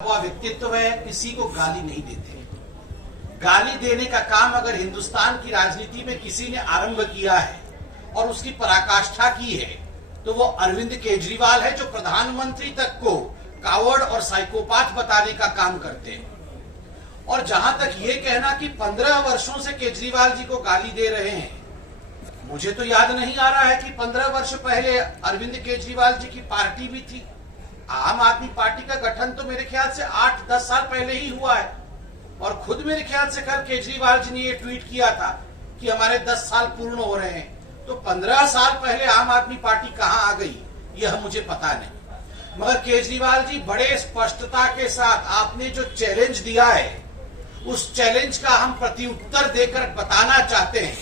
हुआ व्यक्तित्व है, किसी को गाली नहीं देते। गाली देने का काम अगर हिंदुस्तान की राजनीति में किसी ने आरंभ किया है और उसकी पराकाष्ठा की है तो वो अरविंद केजरीवाल है, जो प्रधानमंत्री तक को कावर्ड और साइकोपाथ बताने का काम करते हैं। और जहां तक ये कहना कि 15 वर्षों से केजरीवाल जी को गाली दे रहे हैं, मुझे तो याद नहीं आ रहा है कि 15 वर्ष पहले अरविंद केजरीवाल जी की पार्टी भी थी। आम आदमी पार्टी का गठन तो मेरे ख्याल से 8-10 साल पहले ही हुआ है। और खुद मेरे ख्याल से कल केजरीवाल जी ने ये ट्वीट किया था कि हमारे 10 साल पूर्ण हो रहे हैं। तो 15 साल पहले आम आदमी पार्टी कहां आ गई यह मुझे पता नहीं। मगर केजरीवाल जी, बड़े स्पष्टता के साथ आपने जो चैलेंज दिया है, उस चैलेंज का हम प्रत्युत्तर देकर बताना चाहते हैं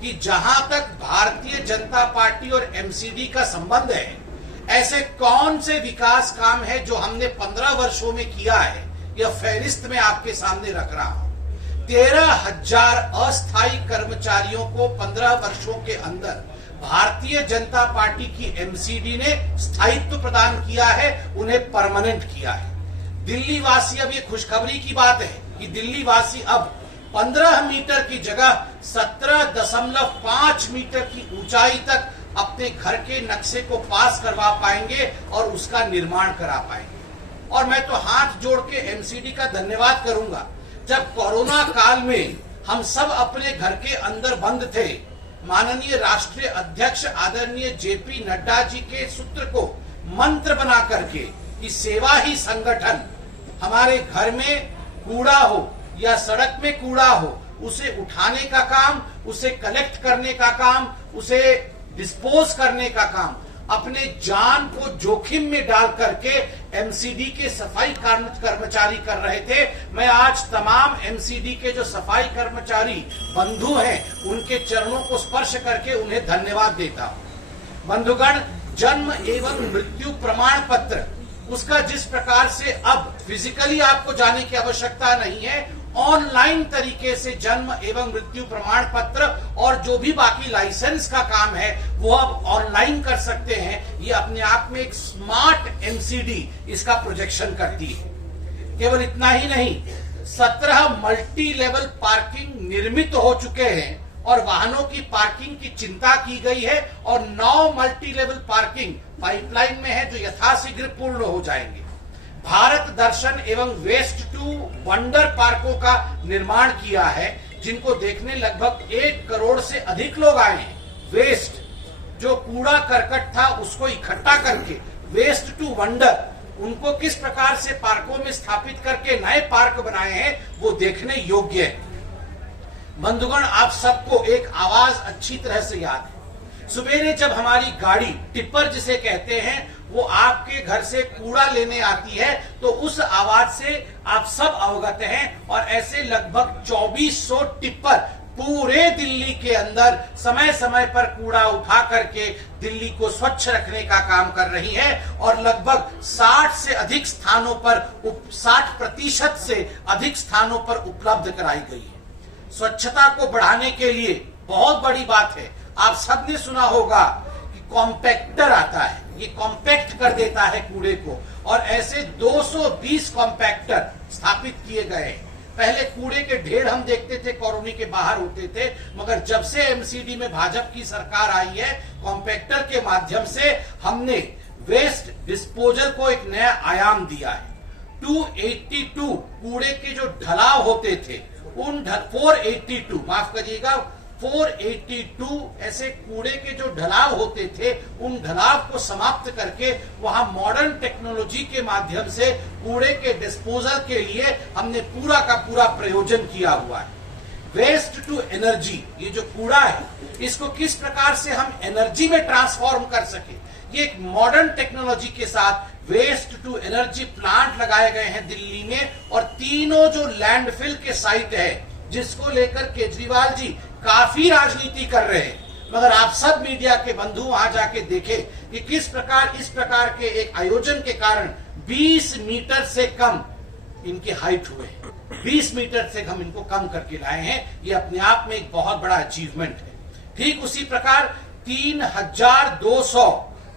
कि जहां तक भारतीय जनता पार्टी और एमसीडी का संबंध है, ऐसे कौन से विकास काम है जो हमने 15 वर्षों में किया है, यह फहरिस्त में आपके सामने रख रहा हूं। 13,000 अस्थायी कर्मचारियों को 15 वर्षों के अंदर भारतीय जनता पार्टी की एमसीडी ने स्थायित्व प्रदान किया है, उन्हें परमानेंट किया है। दिल्ली वासी, अब ये खुशखबरी की बात है कि दिल्ली वासी अब 15 मीटर की जगह 17.5 मीटर की ऊंचाई तक अपने घर के नक्शे को पास करवा पाएंगे और उसका निर्माण करा पाएंगे। और मैं तो हाथ जोड़ के एमसीडी का धन्यवाद करूंगा। जब कोरोना काल में हम सब अपने घर के अंदर बंद थे, माननीय राष्ट्रीय अध्यक्ष आदरणीय जेपी नड्डा जी के सूत्र को मंत्र बना करके कि सेवा ही संगठन, हमारे घर में कूड़ा हो या सड़क में कूड़ा हो, उसे उठाने का काम, उसे कलेक्ट करने का काम, उसे डिस्पोज करने का काम, अपने जान को जोखिम में डाल करके एमसीडी के सफाई कर्मचारी कर रहे थे। मैं आज तमाम एमसीडी के जो सफाई कर्मचारी बंधु हैं, उनके चरणों को स्पर्श करके उन्हें धन्यवाद देता हूं। बंधुगण, जन्म एवं मृत्यु प्रमाण पत्र, उसका जिस प्रकार से अब फिजिकली आपको जाने की आवश्यकता नहीं है, ऑनलाइन तरीके से जन्म एवं मृत्यु प्रमाण पत्र और जो भी बाकी लाइसेंस का काम है वो अब ऑनलाइन कर सकते हैं। ये अपने आप में एक स्मार्ट एमसीडी इसका प्रोजेक्शन करती है। केवल इतना ही नहीं, 17 मल्टी लेवल पार्किंग निर्मित हो चुके हैं और वाहनों की पार्किंग की चिंता की गई है, और 9 मल्टी लेवल पार्किंग पाइपलाइन में है जो यथाशीघ्र पूर्ण हो जाएंगे। भारत दर्शन एवं वेस्ट टू वंडर पार्कों का निर्माण किया है, जिनको देखने लगभग 1 करोड़ से अधिक लोग आए हैं। वेस्ट, जो कूड़ा करकट था उसको इकट्ठा करके वेस्ट टू वंडर, उनको किस प्रकार से पार्कों में स्थापित करके नए पार्क बनाए हैं, वो देखने योग्य है। बंधुगण, आप सबको एक आवाज अच्छी तरह से याद है। सवेरे जब हमारी गाड़ी, टिप्पर जिसे कहते हैं, वो आपके घर से कूड़ा लेने आती है, तो उस आवाज से आप सब अवगत हैं। और ऐसे लगभग 2400 टिप्पर पूरे दिल्ली के अंदर समय समय पर कूड़ा उठा करके दिल्ली को स्वच्छ रखने का काम कर रही है। और लगभग 60 से अधिक स्थानों पर 60% से अधिक स्थानों पर उपलब्ध कराई गई है। स्वच्छता को बढ़ाने के लिए बहुत बड़ी बात है, आप सबने सुना होगा कि कॉम्पैक्टर आता है, ये कॉम्पैक्ट कर देता है कूड़े को, और ऐसे 220 कॉम्पैक्टर स्थापित किए गए। पहले कूड़े के ढेर हम देखते थे कॉलोनी के बाहर होते थे, मगर जब से एमसीडी में भाजपा की सरकार आई है, कॉम्पैक्टर के माध्यम से हमने वेस्ट डिस्पोजल को एक नया आयाम दिया है। 282 कूड़े के जो ढलाव होते थे, उन 482, माफ करिएगा, 482 ऐसे कूड़े के जो ढलाव होते थे, उन ढलाव को समाप्त करके वहां मॉडर्न टेक्नोलॉजी के माध्यम से कूड़े के डिस्पोजल के लिए हमने पूरा का पूरा प्रयोजन किया हुआ है। वेस्ट टू एनर्जी, ये जो कूड़ा है, इसको किस प्रकार से हम एनर्जी में ट्रांसफॉर्म कर सके, ये एक मॉडर्न टेक्नोलॉजी के साथ वेस्ट टू एनर्जी प्लांट लगाए गए हैं दिल्ली में। और तीनों जो लैंडफिल के साइट है, जिसको लेकर केजरीवाल जी काफी राजनीति कर रहे हैं, मगर आप सब मीडिया के बंधु वहां जाके देखें कि किस प्रकार इस प्रकार के एक आयोजन के कारण 20 मीटर से कम इनकी हाइट हुए हैं। 20 मीटर से हम इनको कम करके लाए हैं। ये अपने आप में एक बहुत बड़ा अचीवमेंट है। ठीक उसी प्रकार 3,200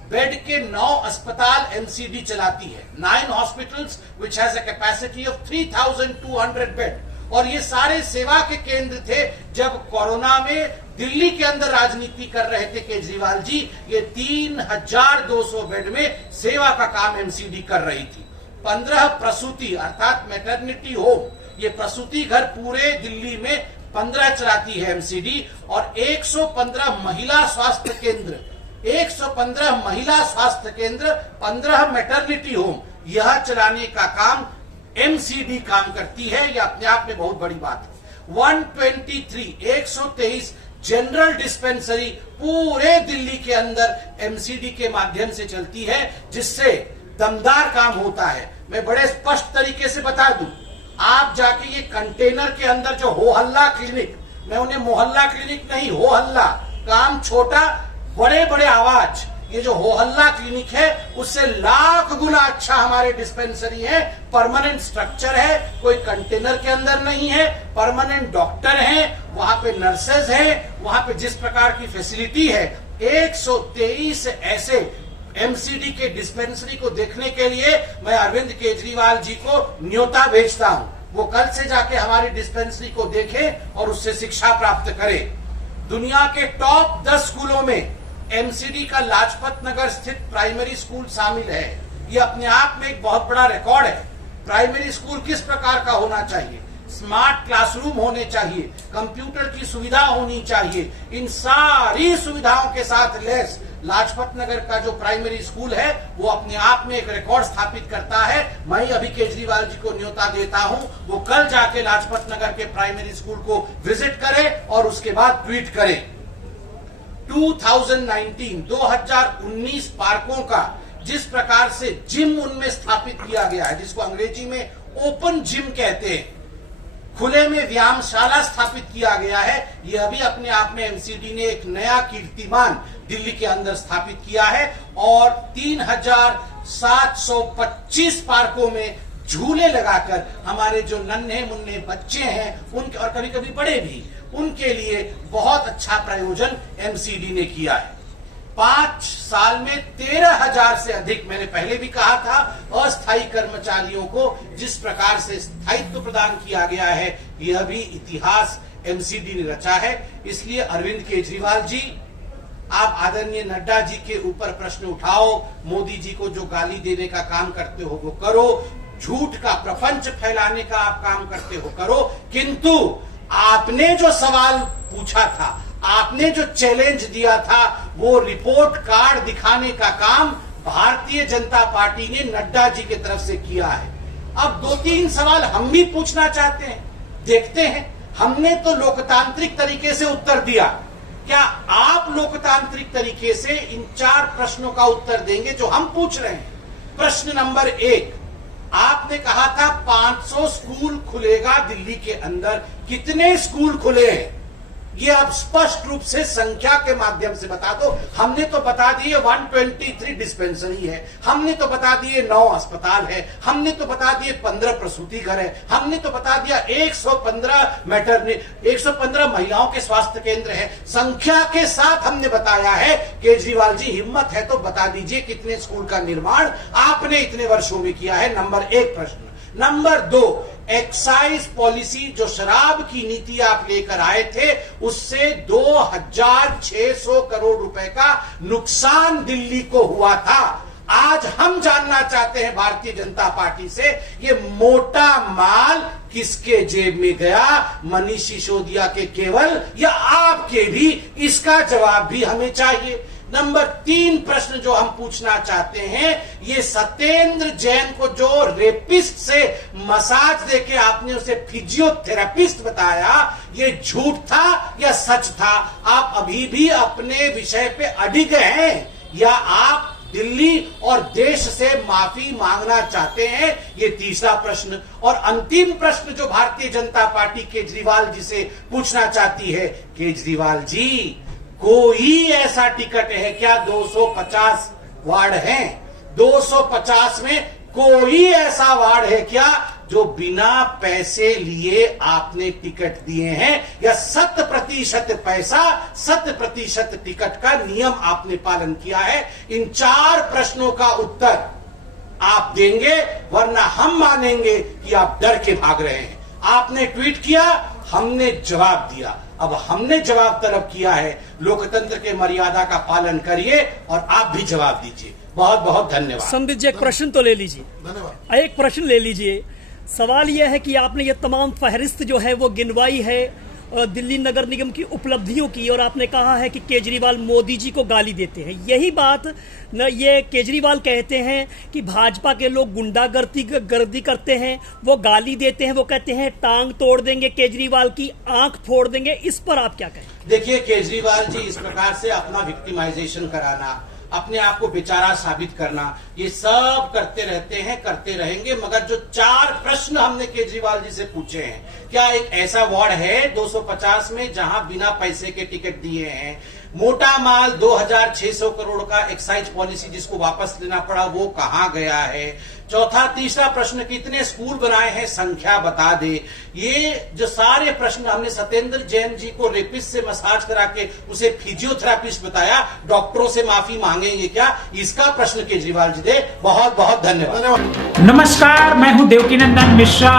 बेड के 9 अस्पताल एमसीडी चलाती है, 9 hospitals which has a capacity of 3200 bed. और ये सारे सेवा के केंद्र थे। जब कोरोना में दिल्ली के अंदर राजनीति कर रहे थे केजरीवाल जी, ये 3200 बेड में सेवा का काम एमसीडी कर रही थी। 15 प्रसूति अर्थात मैटरनिटी होम, ये प्रसूति घर पूरे दिल्ली में 15 चलाती है एमसीडी। और 115 महिला स्वास्थ्य केंद्र, 115 महिला स्वास्थ्य केंद्र, 15 मैटरनिटी होम, यह चलाने का काम एमसीडी काम करती है। यह अपने आप में बहुत बड़ी बात है। 123 जनरल डिस्पेंसरी पूरे दिल्ली के अंदर एमसीडी के माध्यम से चलती है, जिससे दमदार काम होता है। मैं बड़े स्पष्ट तरीके से बता दूं, आप जाके ये कंटेनर के अंदर जो हो हल्ला क्लिनिक, मैं उन्हें मोहल्ला क्लिनिक नहीं, हो हल्ला, काम छोटा बड़े बड़े आवाज, ये जो हो हल्ला क्लिनिक है उससे लाख गुना अच्छा हमारे डिस्पेंसरी है। परमानेंट स्ट्रक्चर है, कोई कंटेनर के अंदर नहीं है, परमानेंट डॉक्टर हैं, वहां पे नर्सेज हैं, वहां पे जिस प्रकार की फैसिलिटी है। 123 ऐसे एमसीडी के डिस्पेंसरी को देखने के लिए मैं अरविंद केजरीवाल जी को न्योता भेजता हूं। वो कल से जाके हमारी डिस्पेंसरी को देखे और उससे शिक्षा प्राप्त करे। दुनिया के टॉप 10 स्कूलों में एमसीडी का लाजपत नगर स्थित प्राइमरी स्कूल शामिल है। ये अपने आप में एक बहुत बड़ा रिकॉर्ड है। प्राइमरी स्कूल किस प्रकार का होना चाहिए, स्मार्ट क्लासरूम होने चाहिए, कंप्यूटर की सुविधा होनी चाहिए। इन सारी सुविधाओं के साथ लैस लाजपत नगर का जो प्राइमरी स्कूल है वो अपने आप में एक रिकॉर्ड स्थापित करता है। मैं अभी केजरीवाल जी को न्योता देता हूं, वो कल जाके लाजपत नगर के प्राइमरी स्कूल को विजिट करे और उसके बाद ट्वीट करे। 2019 पार्कों का जिस प्रकार से जिम उनमें स्थापित किया गया है, जिसको अंग्रेजी में ओपन जिम कहते हैं, खुले में व्यायामशाला स्थापित किया गया है, यह भी अपने आप में एमसीडी ने एक नया कीर्तिमान दिल्ली के अंदर स्थापित किया है। और 3725 पार्कों में झूले लगाकर हमारे जो नन्हे मुन्ने बच्चे हैं उनके, और कभी कभी बड़े भी, उनके लिए बहुत अच्छा प्रयोजन एमसीडी ने किया है। 5 साल में 13,000 से अधिक, मैंने पहले भी कहा था, अस्थायी कर्मचारियों को जिस प्रकार से स्थायित्व प्रदान किया गया है, यह भी इतिहास एमसीडी ने रचा है। इसलिए अरविंद केजरीवाल जी, आप आदरणीय नड्डा जी के ऊपर प्रश्न उठाओ, मोदी जी को जो गाली देने का काम करते हो वो करो, झूठ का प्रपंच फैलाने का आप काम करते हो करो, किंतु आपने जो सवाल पूछा था, आपने जो चैलेंज दिया था, वो रिपोर्ट कार्ड दिखाने का काम भारतीय जनता पार्टी ने नड्डा जी की तरफ से किया है। अब 2-3 सवाल हम भी पूछना चाहते हैं, देखते हैं। हमने तो लोकतांत्रिक तरीके से उत्तर दिया, क्या आप लोकतांत्रिक तरीके से इन 4 प्रश्नों का उत्तर देंगे जो हम पूछ रहे हैं? प्रश्न नंबर 1, आपने कहा था 500 स्कूल खुलेगा दिल्ली के अंदर, कितने स्कूल खुले हैं ये आप स्पष्ट रूप से संख्या के माध्यम से बता दो। हमने तो बता दिए 123 डिस्पेंसरी है, हमने तो बता दिए 9 अस्पताल है, हमने तो बता दिए 15 प्रसूति घर है, हमने तो बता दिया 115 महिलाओं के स्वास्थ्य केंद्र है। संख्या के साथ हमने बताया है। केजरीवाल जी, हिम्मत है तो बता दीजिए कितने स्कूल का निर्माण आपने इतने वर्षों में किया है। नंबर 1 प्रश्न। नंबर 2, एक्साइज पॉलिसी, जो शराब की नीति आप लेकर आए थे, उससे 2600 करोड़ रुपए का नुकसान दिल्ली को हुआ था। आज हम जानना चाहते हैं भारतीय जनता पार्टी से, ये मोटा माल किसके जेब में गया, मनीष सिसोदिया के केवल या आपके भी? इसका जवाब भी हमें चाहिए। नंबर 3 प्रश्न जो हम पूछना चाहते हैं, ये सत्येंद्र जैन को जो रेपिस्ट से मसाज देके आपने उसे फिजियोथेरेपिस्ट बताया, ये झूठ था या सच था? आप अभी भी अपने विषय पे अडिग हैं या आप दिल्ली और देश से माफी मांगना चाहते हैं? ये तीसरा प्रश्न। और अंतिम प्रश्न जो भारतीय जनता पार्टी केजरीवाल जी से पूछना चाहती है, केजरीवाल जी, कोई ऐसा टिकट है क्या? 250 वार्ड हैं, 250 में कोई ऐसा वार्ड है क्या जो बिना पैसे लिए आपने टिकट दिए हैं या 100% पैसा 100% टिकट का नियम आपने पालन किया है। इन 4 प्रश्नों का उत्तर आप देंगे, वरना हम मानेंगे कि आप डर के भाग रहे हैं। आपने ट्वीट किया, हमने जवाब दिया। अब हमने जवाब तलब किया है, लोकतंत्र के मर्यादा का पालन करिए और आप भी जवाब दीजिए। बहुत बहुत धन्यवाद। संबित जी, एक प्रश्न तो ले लीजिए। धन्यवाद। एक प्रश्न ले लीजिए। सवाल यह है कि आपने ये तमाम फहरिस्त जो है वो गिनवाई है दिल्ली नगर निगम की उपलब्धियों की, और आपने कहा है कि केजरीवाल मोदी जी को गाली देते हैं। यही बात न ये केजरीवाल कहते हैं कि भाजपा के लोग गुंडागर्दी करते हैं, वो गाली देते हैं, वो कहते हैं टांग तोड़ देंगे, केजरीवाल की आंख फोड़ देंगे। इस पर आप क्या कहें? देखिए, केजरीवाल जी इस प्रकार से अपना विक्टिमाइजेशन कराना, अपने आप को बेचारा साबित करना, ये सब करते रहते हैं, करते रहेंगे। मगर जो 4 प्रश्न हमने केजरीवाल जी से पूछे हैं, क्या एक ऐसा वार्ड है 250 में जहां बिना पैसे के टिकट दिए हैं? मोटा माल 2600 करोड़ का एक्साइज पॉलिसी जिसको वापस लेना पड़ा, वो कहां गया है? चौथा तीसरा प्रश्न, कितने स्कूल बनाए हैं, संख्या बता दे। ये जो सारे प्रश्न हमने सत्येंद्र जैन जी को रेपिस्ट से मसाज करा के उसे फिजियोथेरापिस्ट बताया, डॉक्टरों से माफी मांगेंगे क्या? इसका प्रश्न केजरीवाल जी दे। बहुत बहुत धन्यवाद। नमस्कार, मैं हूं देवकीनंदन मिश्रा।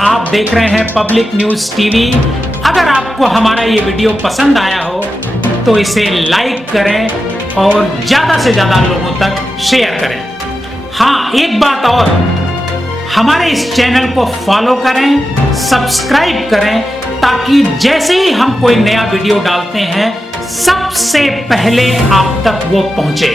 आप देख रहे हैं पब्लिक न्यूज टीवी। अगर आपको हमारा ये वीडियो पसंद आया हो तो इसे लाइक करें और ज्यादा से ज्यादा लोगों तक शेयर करें। हाँ, एक बात और, हमारे इस चैनल को फॉलो करें, सब्सक्राइब करें, ताकि जैसे ही हम कोई नया वीडियो डालते हैं सबसे पहले आप तक वो पहुंचे।